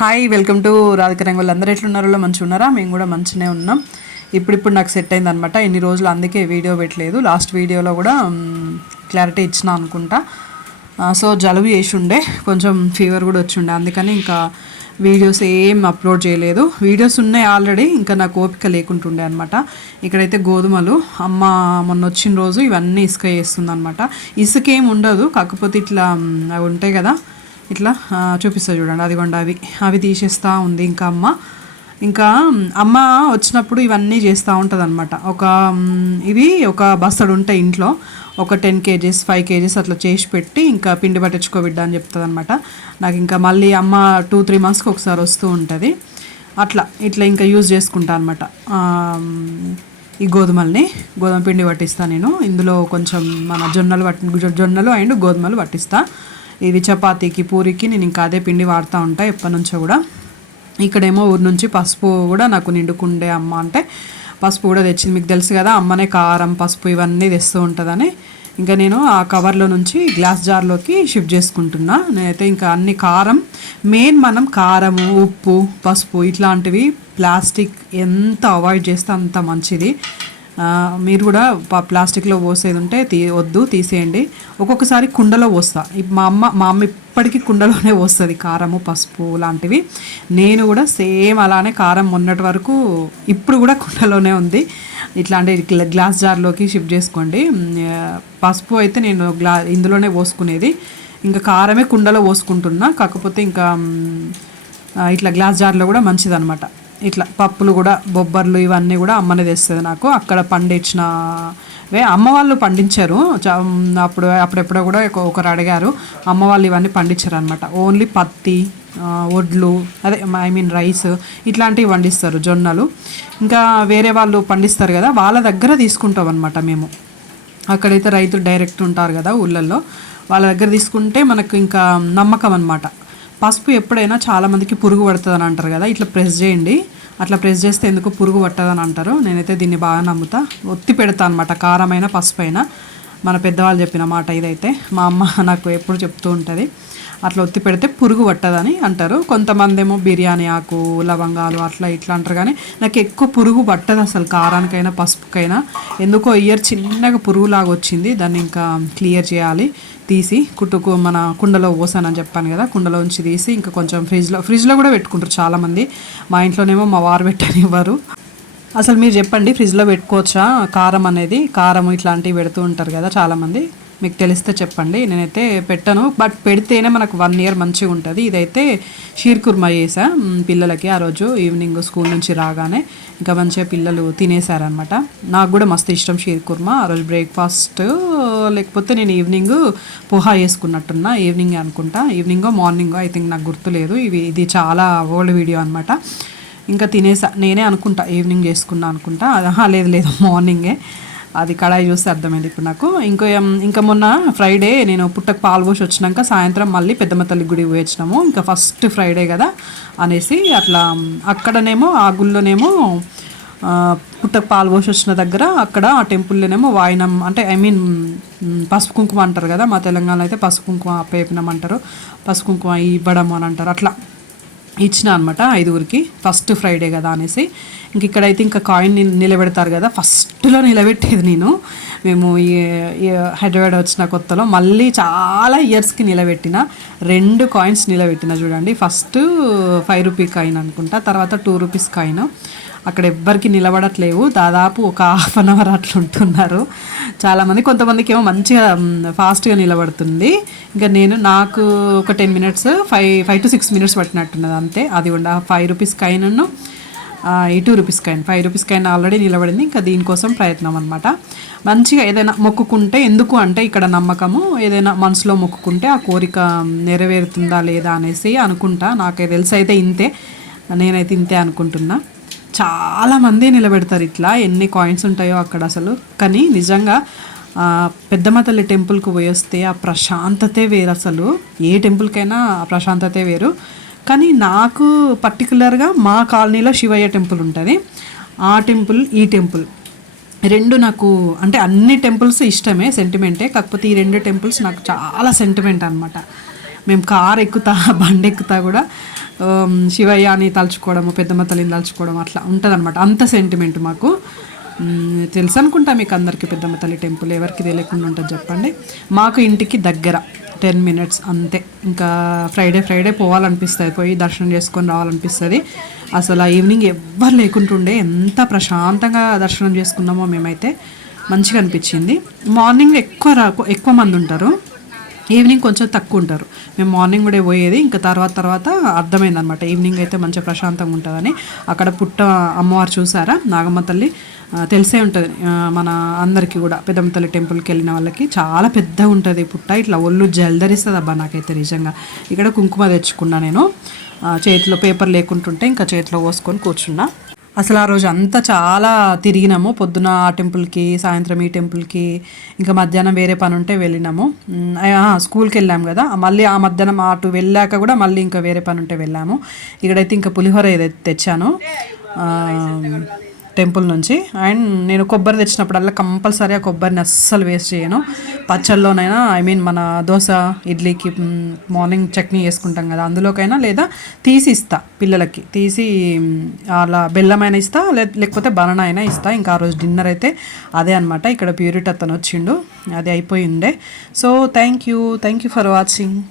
Hi welcome to Radhika రంగులు అందరూ ఎట్లున్నారో? మంచిగా ఉన్నారా? మేము కూడా మంచిగానే ఉన్నాం. ఇప్పుడిప్పుడు నాకు సెట్ అయింది అనమాట ఇన్ని రోజులు అందుకే వీడియో పెట్టలేదు. లాస్ట్ వీడియోలో కూడా క్లారిటీ ఇచ్చిన అనుకుంటా. సో జలుబు చేసి ఉండే కొంచెం ఫీవర్ కూడా వచ్చి ఉండే అందుకని ఇంకా వీడియోస్ ఏం అప్లోడ్ చేయలేదు. వీడియోస్ ఉన్నాయి ఆల్రెడీ ఇంకా నాకు ఓపిక లేకుంటుండే అనమాట ఇక్కడైతే గోధుమలు. అమ్మ మొన్న వచ్చిన రోజు ఇవన్నీ ఇసుక చేస్తుంది అనమాట ఇసుక ఏం ఉండదు. కాకపోతే ఇట్లా అవి ఉంటాయి కదా ఇట్లా చూపిస్తా చూడండి. అదిగోండి అవి. అవి తీసేస్తూ ఉంది ఇంకా అమ్మ. ఇంకా అమ్మ వచ్చినప్పుడు ఇవన్నీ చేస్తూ ఉంటుంది అనమాట ఒక ఇవి ఒక బస్తడు ఉంటాయి ఇంట్లో. ఒక టెన్ కేజీస్ ఫైవ్ కేజీస్ అట్లా చేసి పెట్టి ఇంకా పిండి పట్టించుకోబిడ్డ అని చెప్తుంది అనమాట నాకు ఇంకా మళ్ళీ అమ్మ టూ త్రీ మంత్స్కి ఒకసారి వస్తూ ఉంటుంది. అట్లా ఇట్లా ఇంకా యూజ్ చేసుకుంటా అనమాట ఈ గోధుమల్ని. గోధుమ పిండి పట్టిస్తాను నేను. ఇందులో కొంచెం మన జొన్నలు పట్టి జొన్నలు అండ్ గోధుమలు పట్టిస్తాను ఇవి చపాతీకి పూరికి నేను ఇంకా అదే పిండి వాడుతూ ఉంటాను ఎప్పటి నుంచో కూడా. ఇక్కడేమో ఊరి నుంచి పసుపు కూడా నాకు నిండుకుండే అమ్మ అంటే పసుపు కూడా తెచ్చింది. మీకు తెలుసు కదా అమ్మనే కారం పసుపు ఇవన్నీ తెస్తూ ఉంటుందని. ఇంకా నేను ఆ కవర్లో నుంచి గ్లాస్ జార్లోకి షిఫ్ట్ చేసుకుంటున్నా. నేనైతే ఇంకా అన్ని కారం మెయిన్ మనం కారము ఉప్పు పసుపు ఇట్లాంటివి ప్లాస్టిక్ ఎంత అవాయిడ్ చేస్తే అంత మంచిది. మీరు కూడా ప- ప్లాస్టిక్లో పోసేది ఉంటే తీ వద్దు తీసేయండి. ఒక్కొక్కసారి కుండలో పోస్తా. మా అమ్మ మా అమ్మ ఇప్పటికీ కుండలోనే వస్తుంది కారము పసుపు లాంటివి. నేను కూడా సేమ్ అలానే కారం మొన్నటి వరకు ఇప్పుడు కూడా కుండలోనే ఉంది. ఇట్లాంటి గ్లాస్ జార్లోకి షిఫ్ట్ చేసుకోండి. పసుపు అయితే నేను గ్లా ఇందులోనే పోసుకునేది. ఇంకా కారమే కుండలో పోసుకుంటున్నా. కాకపోతే ఇంకా ఇట్లా గ్లాస్ జార్లో కూడా మంచిదన్నమాట. ఇట్లా పప్పులు కూడా బొబ్బర్లు ఇవన్నీ కూడా అమ్మనే తెస్తుంది నాకు. అక్కడ పండించినవే. అమ్మ వాళ్ళు పండించారు. చా- అప్పుడు అప్పుడెప్పుడో కూడా ఒకరు అడిగారు. అమ్మ వాళ్ళు ఇవన్నీ పండించారు అనమాట ఓన్లీ పత్తి వడ్లు అదే ఐ మీన్ రైస్ ఇట్లాంటివి పండిస్తారు జొన్నలు. ఇంకా వేరే వాళ్ళు పండిస్తారు కదా వాళ్ళ దగ్గర తీసుకుంటాం అనమాట మేము. అక్కడైతే రైతులు డైరెక్ట్ ఉంటారు కదా ఊళ్ళల్లో. వాళ్ళ దగ్గర తీసుకుంటే మనకు ఇంకా నమ్మకం అనమాట పసుపు ఎప్పుడైనా చాలామందికి పురుగు పడుతుంది అని అంటారు కదా ఇట్లా ప్రెస్ చేయండి. అట్లా ప్రెస్ చేస్తే ఎందుకు పురుగు పట్టదని అంటారు. నేనైతే దీన్ని బాగా నమ్ముతా. ఒత్తి పెడతా అనమాట కారమైన పసుపు అయినా మన పెద్దవాళ్ళు చెప్పిన మాట ఇదైతే మా అమ్మ నాకు ఎప్పుడు చెప్తూ ఉంటుంది. అట్లా ఒత్తి పెడితే పురుగు పట్టదని అంటారు. కొంతమంది ఏమో బిర్యానీ ఆకు లవంగాలు అట్లా ఇట్లా అంటారు కానీ నాకు ఎక్కువ పురుగు పట్టదు అసలు. కారానికైనా పసుపుకైనా. ఎందుకో ఇయర్ చిన్నగా పురుగులాగా వచ్చింది. దాన్ని ఇంకా క్లియర్ చేయాలి. తీసి కుట్టుకు మన కుండలో పోసానని చెప్పాను కదా కుండలో ఉంచి తీసి ఇంకా కొంచెం ఫ్రిడ్జ్లో ఫ్రిడ్జ్లో కూడా పెట్టుకుంటారు చాలామంది. మా ఇంట్లోనేమో మా వారు పెట్టనివ్వరు. అసలు మీరు చెప్పండి ఫ్రిడ్జ్లో పెట్టుకోవచ్చా? కారం అనేది కారం ఇట్లాంటివి పెడుతూ ఉంటారు కదా చాలామంది. మీకు తెలిస్తే చెప్పండి నేనైతే పెట్టను. బట్ పెడితేనే మనకు వన్ ఇయర్ మంచిగా ఉంటుంది. ఇదైతే షీర్ కుర్మా చేసా పిల్లలకి ఆ రోజు ఈవినింగ్ స్కూల్ నుంచి రాగానే. ఇంకా మంచిగా పిల్లలు తినేసారనమాట నాకు కూడా మస్తు ఇష్టం షీర్ కుర్మా. ఆ రోజు బ్రేక్ఫాస్ట్ లేకపోతే నేను ఈవినింగ్ పోహా చేసుకున్నట్టున్నా. ఈవినింగ్ అనుకుంటా. ఈవినింగో మార్నింగో ఐ థింక్ నాకు గుర్తులేదు. ఇవి ఇది చాలా ఓల్డ్ వీడియో అనమాట ఇంకా తినేసా. నేనే అనుకుంటా ఈవినింగ్ చేసుకున్నా అనుకుంటా. అహా ఆహా, లేదు లేదు మార్నింగే అది కడాయి చూస్తే అర్థమైంది ఇప్పుడు నాకు. ఇంకో ఇంకా మొన్న ఫ్రైడే నేను పుట్టకు పాలు పోసి వచ్చినాక సాయంత్రం మళ్ళీ పెద్దమ్మ తల్లి గుడి పోయి ఇంకా ఫస్ట్ ఫ్రైడే కదా అనేసి అట్లా అక్కడనేమో ఆ గుళ్ళోనేమో పుట్టకు పాలు పోసి వచ్చిన దగ్గర అక్కడ ఆ టెంపుల్లోనేమో వాయినం అంటే ఐ మీన్ పసుపు కుంకుమ అంటారు కదా మా తెలంగాణలో అయితే పసుపు కుంకుమ పేపినం అంటారు. పసుపు కుంకుమ ఇవ్వడం అని అంటారు. అట్లా. ఇచ్చిన అనమాట ఐదుగురికి. ఫస్ట్ ఫ్రైడే కదా అనేసి. ఇంక ఇక్కడైతే ఇంకా కాయిన్ ని- నిలబెడతారు కదా. ఫస్ట్లో నిలబెట్టేది నేను. మేము ఈ హైదరాబాద్ వచ్చిన కొత్తలో మళ్ళీ చాలా ఇయర్స్కి నిలబెట్టిన రెండు కాయిన్స్ నిలబెట్టిన చూడండి. ఫస్ట్ ఫైవ్ రూపీ కాయిన్ అనుకుంటా తర్వాత టూ రూపీస్ కాయిన్. అక్కడ ఎవ్వరికి నిలబడట్లేవు. దాదాపు ఒక హాఫ్ అన్ అవర్ అట్లా ఉంటున్నారు. చాలామంది కొంతమందికి ఏమో మంచిగా ఫాస్ట్గా నిలబడుతుంది. ఇంకా నేను నాకు ఒక ten minutes five five to six minutes పట్టినట్టున్నది అంతే. అది ఉండ ఫైవ్ రూపీస్ కాయిన్ ఈ two rupees coin five rupees coin already నిలబడింది. ఇంకా దీనికోసం ప్రయత్నం అనమాట మంచిగా ఏదైనా మొక్కుకుంటే ఎందుకు అంటే ఇక్కడ నమ్మకము ఏదైనా మనసులో మొక్కుకుంటే ఆ కోరిక నెరవేరుతుందా లేదా అనేసి అనుకుంటా. నాకు తెలిసి అయితే ఇంతే. నేనైతే ఇంతే అనుకుంటున్నా. చాలామంది నిలబెడతారు ఇట్లా. ఎన్ని కాయిన్స్ ఉంటాయో అక్కడ అసలు. కానీ నిజంగా పెద్దమతల్లి పెద్దమ్మ తల్లి టెంపుల్కి పోయి వస్తే ఆ ప్రశాంతతే వేరు అసలు. ఏ టెంపుల్కైనా ఆ ప్రశాంతతే వేరు. కానీ నాకు పర్టికులర్గా మా కాలనీలో శివయ్య టెంపుల్ ఉంటుంది. ఆ టెంపుల్ ఈ టెంపుల్ రెండు నాకు అంటే అన్ని టెంపుల్స్ ఇష్టమే సెంటిమెంటే. కాకపోతే ఈ రెండు టెంపుల్స్ నాకు చాలా సెంటిమెంట్ అనమాట మేము కార్ ఎక్కుతా బండి ఎక్కుతా కూడా శివయ్యని తలుచుకోవడము పెద్దమ్మ తల్లిని తలుచుకోవడం అట్లా ఉంటుంది అంత సెంటిమెంట్ మాకు. తెలుసు అనుకుంటా మీకు అందరికీ పెద్దమ్మ తల్లి టెంపుల్ ఎవరికి తెలియకుండా ఉంటుంది చెప్పండి. మాకు ఇంటికి దగ్గర టెన్ మినిట్స్ అంతే. ఇంకా ఫ్రైడే ఫ్రైడే పోవాలనిపిస్తుంది పోయి దర్శనం చేసుకొని రావాలనిపిస్తుంది. అసలు ఆ ఈవినింగ్ ఎవ్వరు లేకుంటుండే ఎంత ప్రశాంతంగా దర్శనం చేసుకున్నామో మేమైతే మంచిగా అనిపించింది. మార్నింగ్ ఎక్కువ రా ఎక్కువ మంది ఉంటారు. ఈవినింగ్ కొంచెం తక్కువ ఉంటారు మేము మార్నింగ్ కూడా పోయేది ఇంకా తర్వాత తర్వాత అర్థమైందనమాట. ఈవినింగ్ అయితే మంచిగా ప్రశాంతంగా ఉంటుందని. అక్కడ పుట్ట అమ్మవారు చూసారా? నాగమ్మ తల్లి తెలిసే ఉంటుంది. మన అందరికీ కూడా. పెద్దమ్మ తల్లి టెంపుల్కి వెళ్ళిన వాళ్ళకి చాలా పెద్దగా ఉంటుంది పుట్ట. ఇట్లా ఒళ్ళు జల్దరిస్తుంది అబ్బా నాకైతే నిజంగా. ఇక్కడ కుంకుమ తెచ్చుకున్నా నేను. చేతిలో పేపర్ లేకుంటుంటే ఇంకా చేతిలో పోసుకొని కూర్చున్నా. అసలు ఆ రోజు అంతా చాలా తిరిగినాము. పొద్దున ఆ టెంపుల్కి సాయంత్రం ఈ టెంపుల్కి ఇంకా మధ్యాహ్నం వేరే పని ఉంటే వెళ్ళినాము. స్కూల్కి వెళ్ళాము కదా. మళ్ళీ ఆ మధ్యాహ్నం అటు వెళ్ళాక కూడా మళ్ళీ ఇంకా వేరే పని ఉంటే వెళ్ళాము. ఇక్కడైతే ఇంకా పులిహోర ఏదైతే తెచ్చాను. ఆ, టెంపుల్ నుంచి. అండ్ నేను కొబ్బరి తెచ్చినప్పుడల్లా కంపల్సరీ ఆ కొబ్బరిని అస్సలు వేస్ట్ చేయను. పచ్చళ్ళలోనైనా ఐ మీన్ మన దోశ ఇడ్లీకి మార్నింగ్ చట్నీ వేసుకుంటాం కదా అందులోకైనా లేదా తీసి ఇస్తా పిల్లలకి. తీసి అలా బెల్లమైన ఇస్తా లే- లేకపోతే బనానా అయినా ఇస్తా. ఇంకా ఆ రోజు డిన్నర్ అయితే అదే అనమాట ఇక్కడ ప్యూరిట్ అతను వచ్చిండు. అది అయిపోయి ఉండే. So thank you thank you for watching.